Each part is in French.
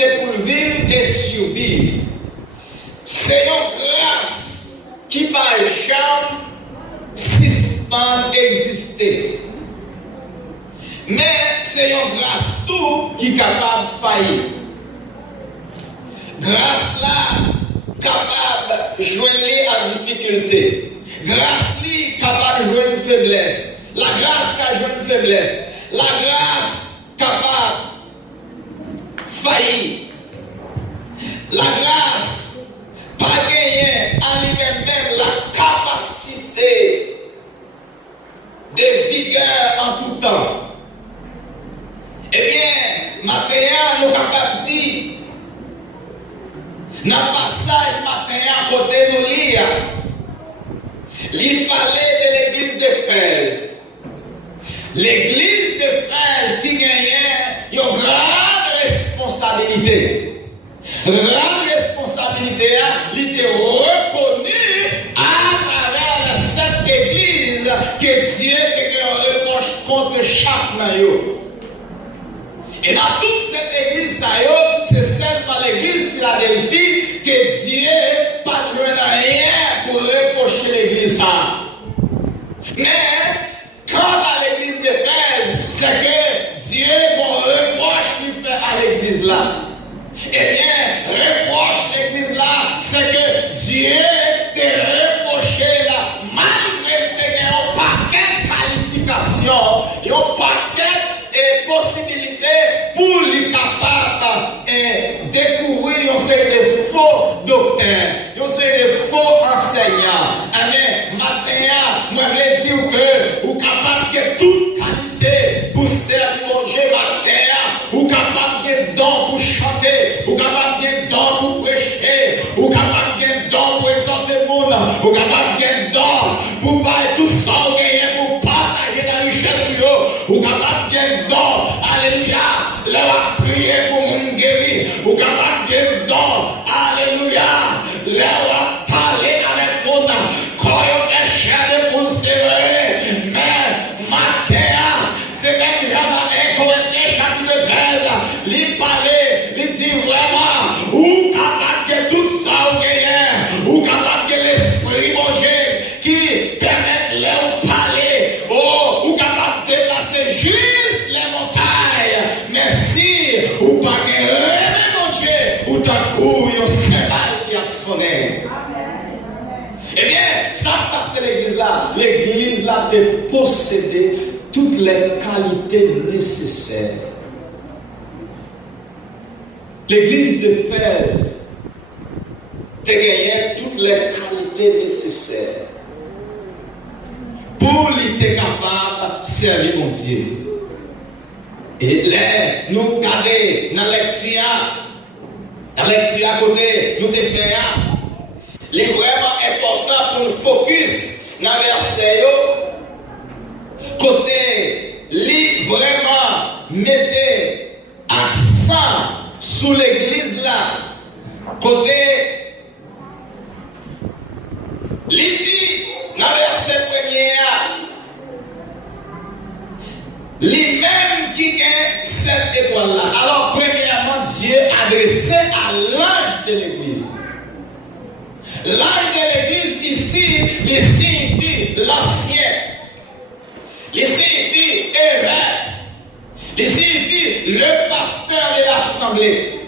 capacité pour vivre et survivre. C'est une grâce qui par jamais suspend exister. Mais c'est une grâce tout qui est capable de faillir. Grâce là, capable de joindre à difficulté. Grâce là, capable de joindre une faiblesse. La grâce qui a joindre une faiblesse. La grâce capable de faillir. La grâce pas gagner à lui-même la capacité de vigueur en tout temps. Eh bien, maintenant, nous sommes capables de dire, dans le passage matin à côté de nous lire, il fallait de l'église d'Éphèse. L'église d'Éphèse qui gagnait une grande responsabilité. La responsabilité a été reconnue à travers cette église que Dieu est reproche contre chaque maillot. Et dans toute cette église, c'est seulement l'église Philadelphie que Dieu n'a pas joué rien pour reprocher l'église. Mais, quant à l'église d'Éphèse, c'est que Dieu qu'on reproche lui fait à l'église là. Eh bien, reproche l'église là, c'est que Dieu t'a reproché là, malgré que tu as un paquet de qualifications, un paquet de possibilités pour lui capable de découvrir une série de faux doctrines, une série de faux enseignants. Mais maintenant, moi je veux dire que vous capable de toute qualité pour servir mon Dieu matin, vous capable de don pour chanter, vous capable de don pour prêcher, vous capable de don pour exhorter le monde, vous capable de don pour parler tout ça, pour partager la richesse de vous capable de don, alléluia, leur prier pour mon guéri, vous capable de don, alléluia, leur parler avec mon quand ils ont cherché pour serrer, mais matin, c'est même jamais Corinthiens chapitre 13, il parlait, il dit vraiment, ou capable de tout ça, ou capable de l'esprit, mon Dieu, qui permet de leur parler, ou capable de déplacer juste les montagnes, mais si, ou pas que mon Dieu, ou d'un coup, il y a un cheval qui a sonné. Eh bien, ça passe l'église là. L'église là de posséder toutes les qualités nécessaires. L'église d'Éphèse te gagnait toutes les qualités nécessaires pour être capable de servir mon Dieu. Et là, nous regardons dans lecture à côté, nous te faisons. Il est vraiment important pour nous focus dans le verset. Côté, il vraiment mettez accent sur l'église là. Côté, il dit dans le verset premier, lui-même qui est cette étoile là. Alors, premièrement, Dieu adressé à l'ange de l'église. L'ange de l'église ici, il signifie l'ancien. Il signifie évêque. Il signifie le pasteur de l'assemblée.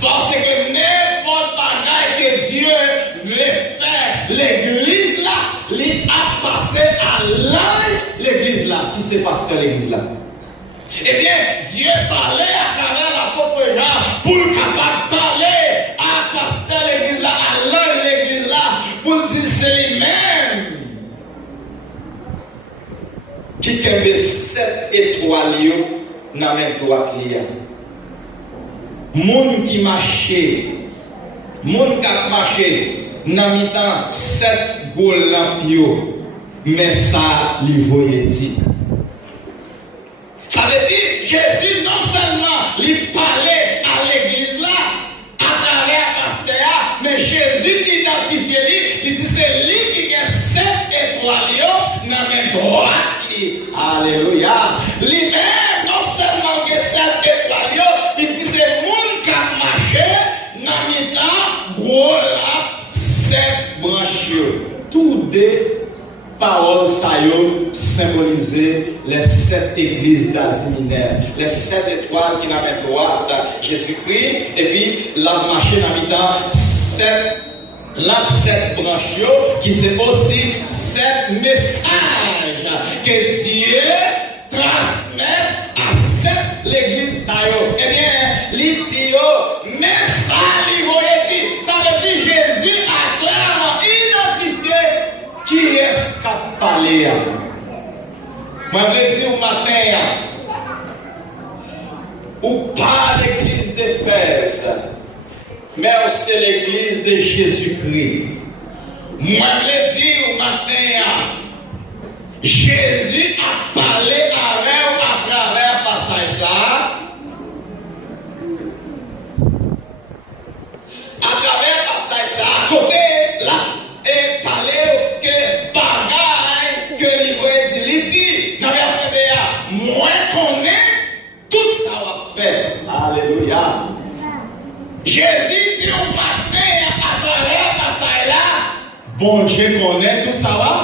Parce que n'importe bagaille que Dieu veut faire, l'église là, il a passé à l'ange l'église là. Qui c'est pasteur l'église là? Eh bien, Dieu parlait à travers l'apôtre Jean pour le capable de parler à pasteur l'église là, à l'ange l'église là, pour dire c'est lui-même qui a 7 étoiles dans mes trois clients. Moun qui marchait, moun qui a marché, dans mi temps 7 gros lampes, mais ça, il voyait dit. Ça veut dire Jésus non seulement il parlait à l'église là, à travers pasteur, mais Jésus identifiait lui, il dit c'est lui qui a 7 étoiles dans mes droits. Alléluia. Lui-même, non seulement que 7 étoiles, il dit c'est monde qui a 7 branches. Tous des paroles symbolisaient les 7 églises d'Asie mineure, les 7 étoiles qui n'avaient droite Jésus-Christ, et puis la marché dans le temps 7 branches qui c'est aussi 7 messages que Dieu transmet à 7 l'église. Eh bien, les message, ça veut dire Jésus a clairement identifié qui est qu'à parler. Moi, je veux dire au matin, ou pas l'église d'Éphèse, mais c'est l'église de Jésus-Christ. Moi, je veux dire au matin, Jésus a parlé avec à travers passage ça. À travers passage ça, à côté là, et parler que bagaille que l'Ivoire dit, dans verset B, moi connais tout ça va faire. Alléluia. Jésus dit au matin à travers passage là, bon Dieu connaît tout ça va.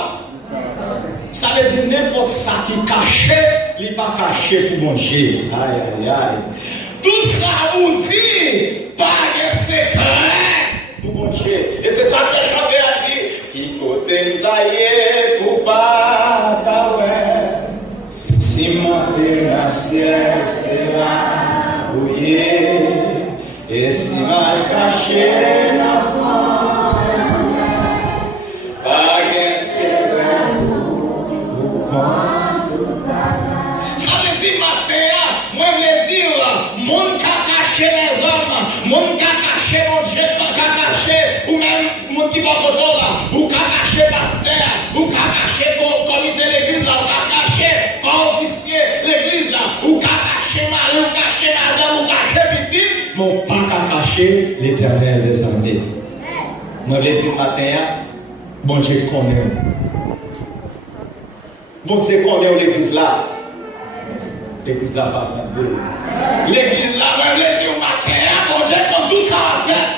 Ça veut dire n'importe ça qui est caché, il n'est pas caché pour bon Dieu. Aïe, aïe, aïe. Tout ça vous dit, pas de secret pour mon Dieu. Et c'est ça que j'avais à dire. Il faut t'envoyer pour pas t'avoir. Si matin à ciel sera bouillé, et si mal caché la foi, pas de secret pour pas t'avoir. Ça veut dire matin, moi je veux dire, mon cas caché les hommes, mon cas caché mon Dieu, mon cas caché, ou même mon petit bacoto là, ou cas caché pasteur, ou cas caché comité l'église là, ou cas caché officier l'église là, ou cas caché mari, ou caché madame, ou caché petit, mon pas qu'à cacher l'éternel des armées. Moi je dis matin, bon Dieu connaît. Bon Dieu connaît l'église là. L'église là va faire. L'église là, même les yeux matin, bon Dieu comme tout ça va faire.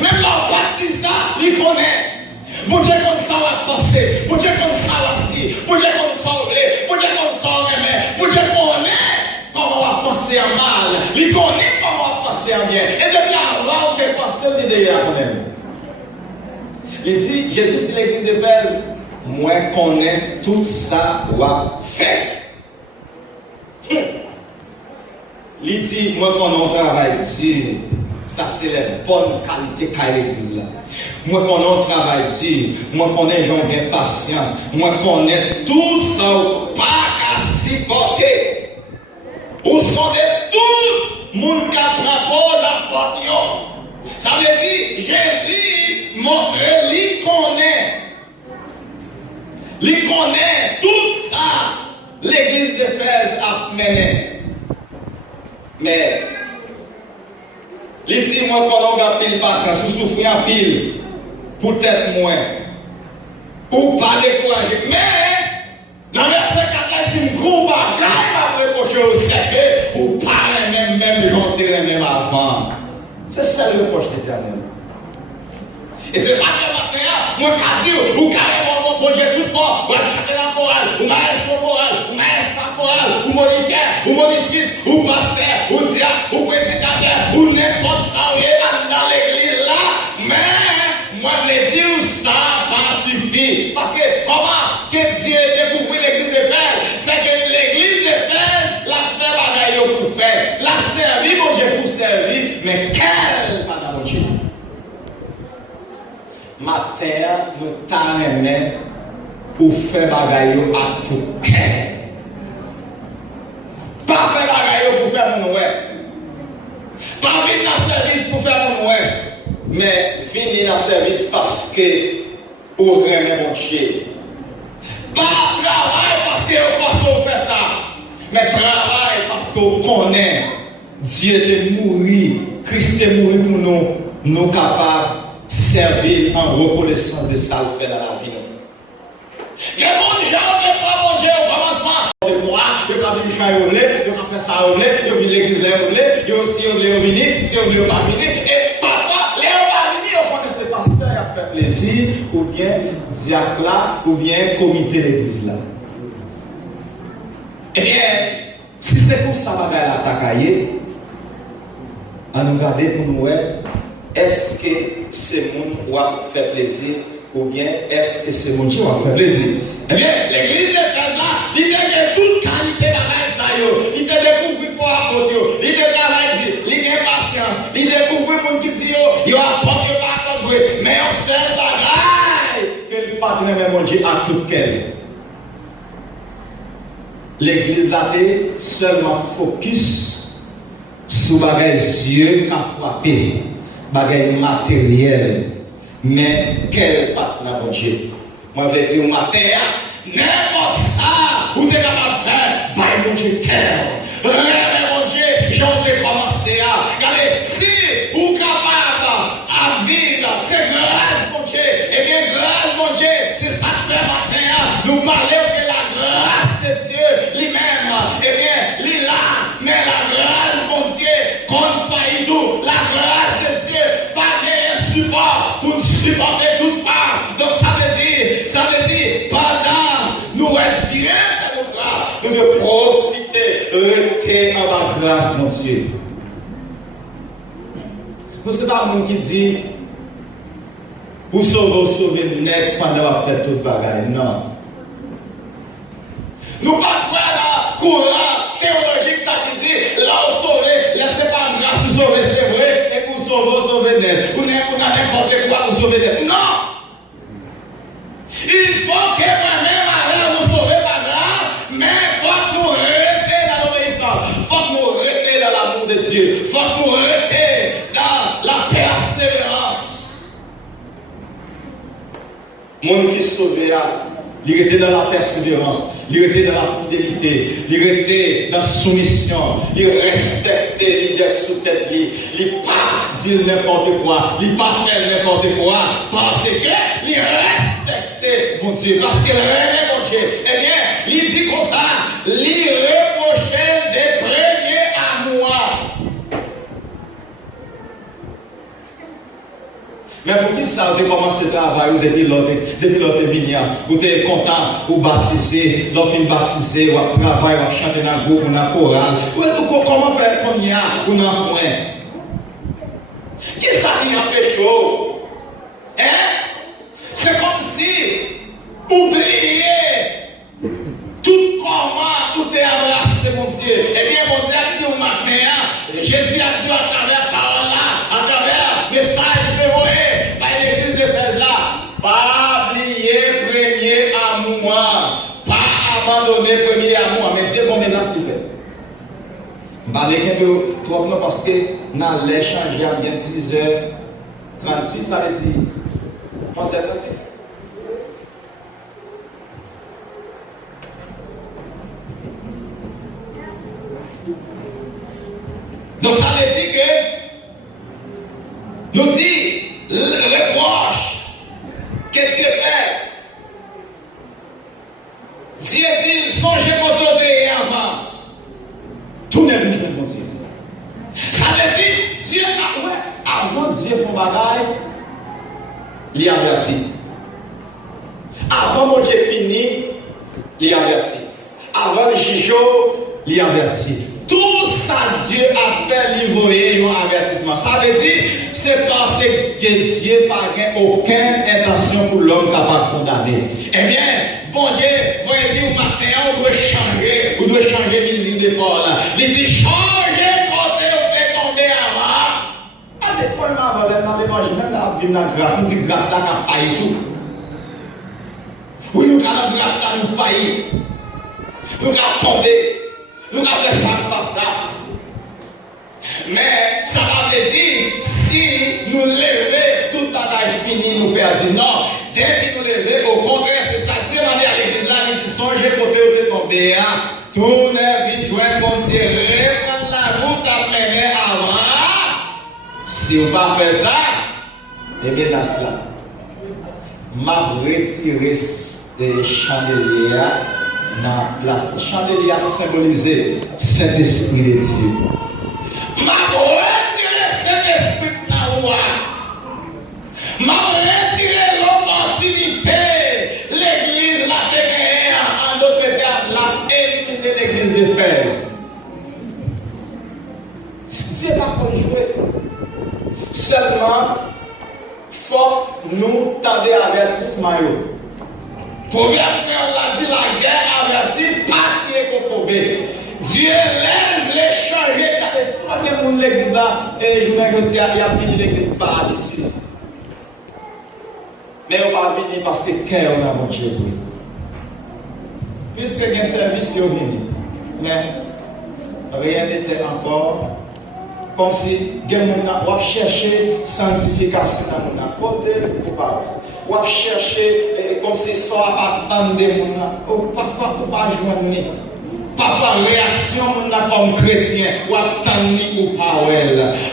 Même la partie ça, il connaît. Bon Dieu comme ça va passer. Bon Dieu comme ça va dire. Bon Dieu comme ça va aller. Bon Dieu comme ça va aimer. Bon Dieu connaît comment on va penser en mal. Il connaît comment on va penser en bien. Et depuis avant, on peut penser, il dit déjà qu'on aime. Il dit, Jésus dit l'église d'Éphèse, moi connais tout ça va faire. Il dit, moi quand on travaille ici, ça c'est la bonne qualité qu'a l'église là. Moi quand on travaille ici, moi connais les gens bien patience, moi connais tout ça pas à supporter. Où sont de tout le monde qui a rapport la porte. Ça veut dire, Jésus montre, il connaît tout ça. L'église d'Éphèse a mené. Mais, il dit, moi, quand on a pile patience, ou souffrir en pile, peut-être moins, ou pas décourager. Mais, dans le verset 4, il dit, gros bagaille va reprocher au siècle, ou pas même janter même avant. C'est ça le reproche d'éternel. Et c'est ça que maintenant, moi, quand Dieu, ou carrément, mon Dieu, tout le monde, ou chanter la chorale, ou maestro chorale, ou maestra chorale, ou moniteur, ou monitrice, ou pasteur, ou diacre, ou prédicateur, ou n'importe ça, ou dans l'église là, mais, moi, je dis, ça va suffire. Parce que, comment que Dieu découvre l'église de Père, c'est que l'église de Père, la fait bagaille pour faire, la servir, mon Dieu, pour servir, mais quelle madame, mon Dieu. Ma terre nous t'a aimé pour faire bagaille à tout cœur. Pas faire bagaille pour faire mon ouais. Pas venir dans le service pour faire mon ouais. Mais venir dans le service parce que vous aimez mon chien. Pas travail parce que vous faire ça. Mais travail parce qu'on connaît Dieu est mourir. Christ est mourir pour nous. Nous capables servir en reconnaissance de ça fait dans la vie. Il y a mon gens qui pas mon Dieu au commencement. De moi, je vais venir faire rouler, je vais faire ça rouler, je vais venir l'église rouler, je vais aussi venir, si on veut pas venir, et parfois, les plaisir, ou bien diacre là, ou bien comité l'église là. Eh bien, si c'est pour ça que la tacaille, on nous regarde pour nous, est-ce que c'est mon qui va faire plaisir, ou bien est-ce que c'est mon qui va faire plaisir? Eh bien, l'église de France là, il y a toute qualité dans ça, il te découvre pour apporter, il te travaille, il a patience, il découvre pour qui dit, il apporte pas contre, mais on seul bagaille que le partenaire mon Dieu a tout qu'elle. L'église là est seulement focus sur bagaille yeux qu'a frappé, bagaille matériel, mais quel partenaire mon Dieu? Moi je vais dire au matin, n'importe ça, vous êtes capable de faire, bah mon Dieu cœur. Mon Dieu, j'en ai commencé à. Regardez, si vous êtes capable à vivre, c'est grâce mon Dieu. Eh bien, grâce mon Dieu, c'est ça que fait matin, nous parler de la grâce de Dieu lui-même. Eh bien, lui là, mais la grâce mon Dieu, qu'on faillit nous, la grâce de Dieu, pas de support pour supporter toute part. Donc ça veut dire, pendant nous être Dieu de nos grâces, nous devons profiter, rester en la grâce, mon Dieu. Nous ne sommes pas un monde qui dit, vous sauver net pendant la fête toute bagaille. Non. Nous ne pas là, courant, théologique, ça qui dit, là où sauver, laissez pas une grâce, vous sauver, c'est vrai, et vous sauver net. Vous n'avez n'importe quoi, vous sauver net. Non! Il faut que moi-même allons nous sauver par là, mais il faut que nous rester dans l'obéissance, il faut que nous rester dans l'amour de Dieu, il faut que nous rester dans la persévérance. Monde qui sauvera, il était dans la persévérance, il était dans la fidélité, il était dans la soumission, il respectait l'idée sous tête, il pas dire n'importe quoi, il pas faire n'importe quoi, parce que il respectait mon Dieu, parce qu'il aimait mon Dieu. Eh bien, il dit comme ça, il reprochait des premiers amours. Mais pour qui ça, vous avez commencé le travail depuis l'autre vigna, vous êtes content, vous baptisez, l'autre baptisé, vous travaillez, vous chantez dans le groupe, dans la chorale. Comment faire comme il y a, ou dans le coin? Qui ça qui empêche vous? Hein? C'est comme si, oubliez tout comment tout est embrassé, mon Dieu. Eh bien, mon Dieu a dit au matin, Jésus a dit à travers la parole là, à travers le message que vous voyez, par l'église de Fès là, pas oublier premier amour, pas abandonner premier amour. Mais Dieu, combien d'années il fait? Je vais parler un peu trop parce que dans l'échange, il y a bien 10h38, ça veut dire. Comment c'est ça? Donc ça veut dire que nous dit le reproche que Dieu fait. Dieu dit songez votre pays avant. Tout n'est plus de Dieu. Ça veut dire Dieu avant Dieu fait bagaille, il a averti. Avant mon Dieu fini, il a averti. Avant le jugeau, il a averti. Tout ça, Dieu a fait livrer un avertissement. Ça veut dire, c'est parce que Dieu n'a aucune intention pour l'homme capable de condamner. Eh bien, bon Dieu, vous voyez dire au matin, vous devez changer les idées Paul. Il dit, changez côté où vous êtes tombé avant. À l'époque, même la grâce, nous dit grâce là qui a failli tout. Oui, nous avons grâce là nous failli. Nous avons tombé. Nous avons fait ça par ça. Mais ça veut dire, si nous levons, tout le travail fini, nous perdons. Non, dès que nous levons, au contraire, c'est ça. Dieu m'a dit à l'église là, il dit, songez côté où vous tombez. Tournez vite, joignez bon Dieu, reprendre la route à mener avant. Si vous ne pas faire ça, eh bien, dans cela, m'a retiré des chandeliers. Dans la chandelier symbolisé Saint-Esprit de Dieu. Ma retiré Saint-Esprit dans la roi. Ma retiré pour jouer. Seulement, faut nous tendre avertissement. Proverbe, on l'a dit, la guerre avertit, pas tirer contre Dieu l'aime, les changer. Quand il y a mon l'église là, et je me dis, il y a fini l'église par habitude. Mais on va venir parce que cœur on a mon Dieu. Puisque il y a un service, il venu. Mais rien n'était encore. Comme si on a cherché sanctification dans mon côté ou pas. On a cherché comme si ça va attendre mon parfois pour pas joindre. Parfois, réaction, on a comme chrétien, ou attendre ou pas.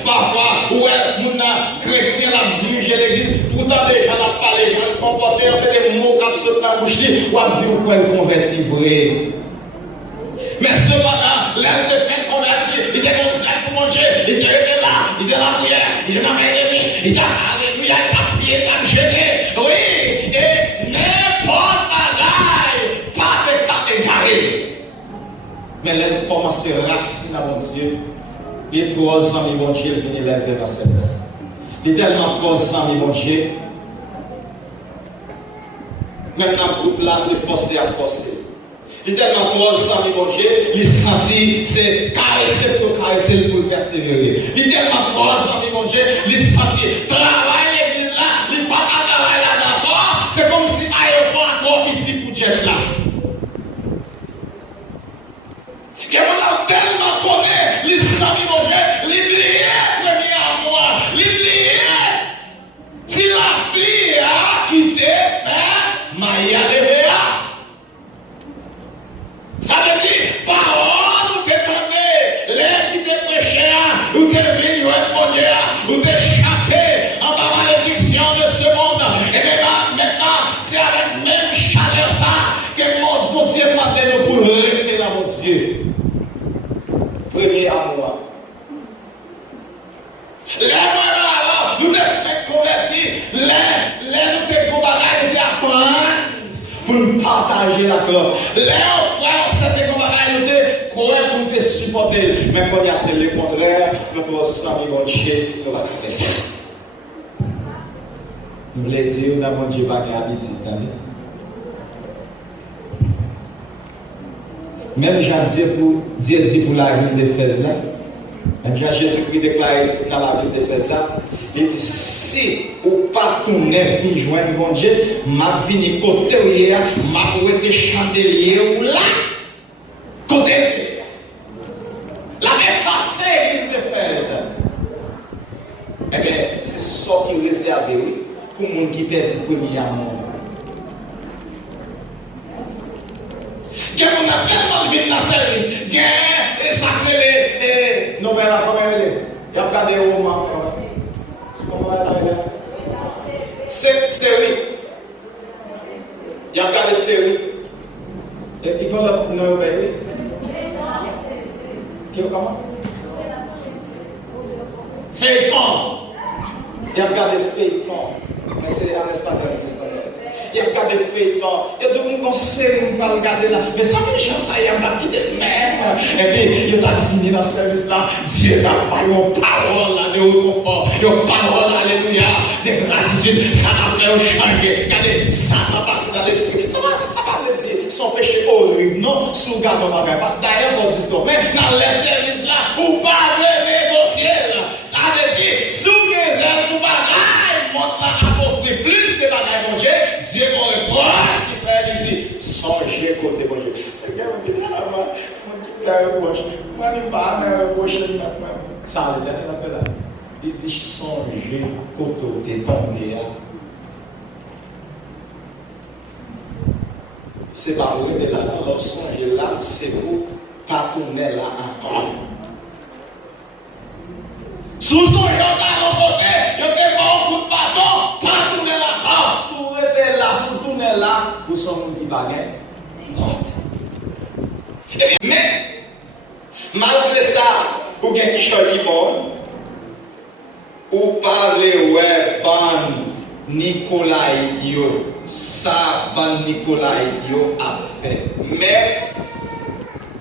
Parfois, on a chrétien, la dirigé l'église, pourtant déjà, la parlé, le comporter, c'est des mots qui sont dans la bouche, ou a dit ou quoi le converti vrai. Mais cependant, l'air de fait converti, il était comme ça pour mon Dieu, il était là, il était la prière, il était dans l'ennemi, il était alléluia, il a prié, il a gêné. Oui, et n'importe bagaille, pas de cas carré. Mais elle commence à raciner à mon Dieu. Il y a 3 ans, mon Dieu, il vient lever dans cette liste. Il y a tellement 3 ans, mon Dieu. Maintenant, le groupe là, c'est forcé à forcer. Il y a tellement 3 ans, mon Dieu, il sentit, c'est caresser pour persévérer. Il y a tellement 3 ans, mon Dieu, il sentit, travail l'église là, il pas à travailler là d'accord. C'est comme si l'aéroport a trop petit pour jet là. Que on a tellement connu les amis mon Dieu, l'oublier premier à moi, l'oublier. Si la vie a quitté, fait, Maïa levera. Ça veut dire, parole, ou te tomber, l'air qui te prêchait, ou te venir, mon Dieu, ou t'échapper en bas malédiction de ce monde. Et maintenant, c'est avec même chaleur ça que mon Dieu m'a donné pour rester dans mon Dieu. Premier amour. Les moyens, nous les faisons convertir, les nous faisons combattre, nous apprendre pour nous partager l'accord. Les frères, c'est des combats, nous croyons pour nous supporter. Mais quand il y a c'est le contraire, nous pouvons s'en évanouir, nous allons faire ça. Nous voulons dire, nous avons Dieu bagarre habitude. Même Jean pour Dieu dit pour la ville d'Éphèse là, même Jésus-Christ déclaré dans la ville d'Éphèse là, il dit si ou pas tourner fin joindre mon Dieu, m'a vini côté où m'a été chandelier ou là, côté la effacé ville d'Éphèse. Eh bien, c'est ça qui est réservé pour les gens qui perdent premièrement. Que on a tellement de vie dans le service, et sacré les nouvelles, comment elle est? Il y a pas de romans. Comment elle est? Série. Il y a pas de série. Il faut le nouvelle. Comment? Feuilleton. Il y a pas de feuilleton. Mais c'est un espace de il y a pas de feuilleton, il y a tout le monde conseil, on va regarder là. Mais ça, les gens, ça y est, on a quitté même. Et puis, il y a fini dans ce service là. Dieu n'a pas une parole là de réconfort, une parole, alléluia, de gratitude. Ça va faire changer. Regardez, ça va passer dans l'esprit. Ça va me dire, son péché horrible, non, sous garde, on va pas. D'ailleurs, on dit ça. Mais dans les services là, vous pas négocier là. Ça veut dire, sous les ailes, vous bagaille, monte la apporter plus de bagaille, mon Dieu. Dieu qu'on répond, qui fait, il dit, songez côté mon Dieu. Regarde, on dit, moi, je ne pas, ça, il dit, songez côté ton c'est pas vrai, mais là, alors songez là, c'est vous, pas tourner là encore. Sous son yota à côté, il y a des bons coups de bâton, pas tourner là encore. Sous était là, sous tourner là, vous sommes qui baguette. Mais, malgré ça, vous avez quelque chose qui bon, ou parlez, ouais, ban Nicolas yo, ça, ban Nicolas yo a fait. Mais,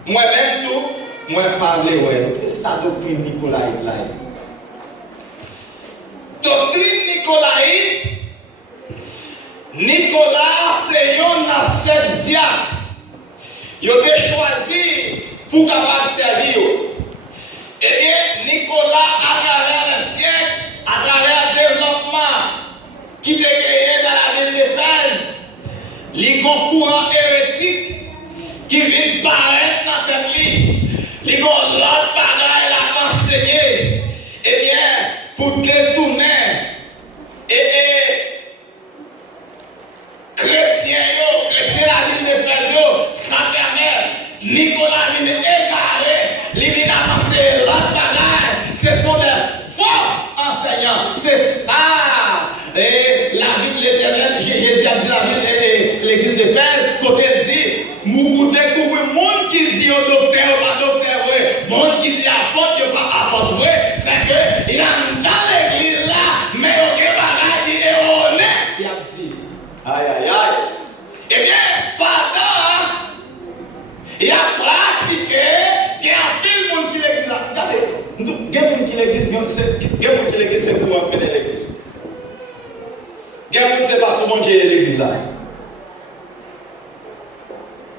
moi-même tout, moi parler, ouais, ça doctrine Nicolas là. doctrine nicolaïque, Nicolas, c'est un sept diacre. Il a été choisi pour capable servir. Et bien, Nicolas, à travers le siècle, à travers le développement qui était créé dans la ville d'Éphèse, il y a un courant hérétique qui vient paraître dans la tête. Il y a l'autre bagaille à enseigner. Eh bien, pour détourner chrétien la ville d'Éphèse, ça permet Nicolas vient égaré, il vient avancer l'autre bagaille. Ce sont des faux enseignants. C'est ça. Et la vie de l'Éternel, Jésus a dit la vie de l'église d'Éphèse, côté il dit, vous découvrez le monde qui dit au docteur, pas docteur, le monde qui dit apôtre, pas apôtre, c'est que il a dans l'église là, mais il y a bagaille qui est honnête. Il a dit, aïe aïe aïe. Eh bien, pardon, il a pratiqué, il y a un pile de monde qui l'église là. Regardez, il y a un monde qui l'église, c'est pour appeler l'église. Il y a un monde qui c'est pas ce monde qui est l'église là.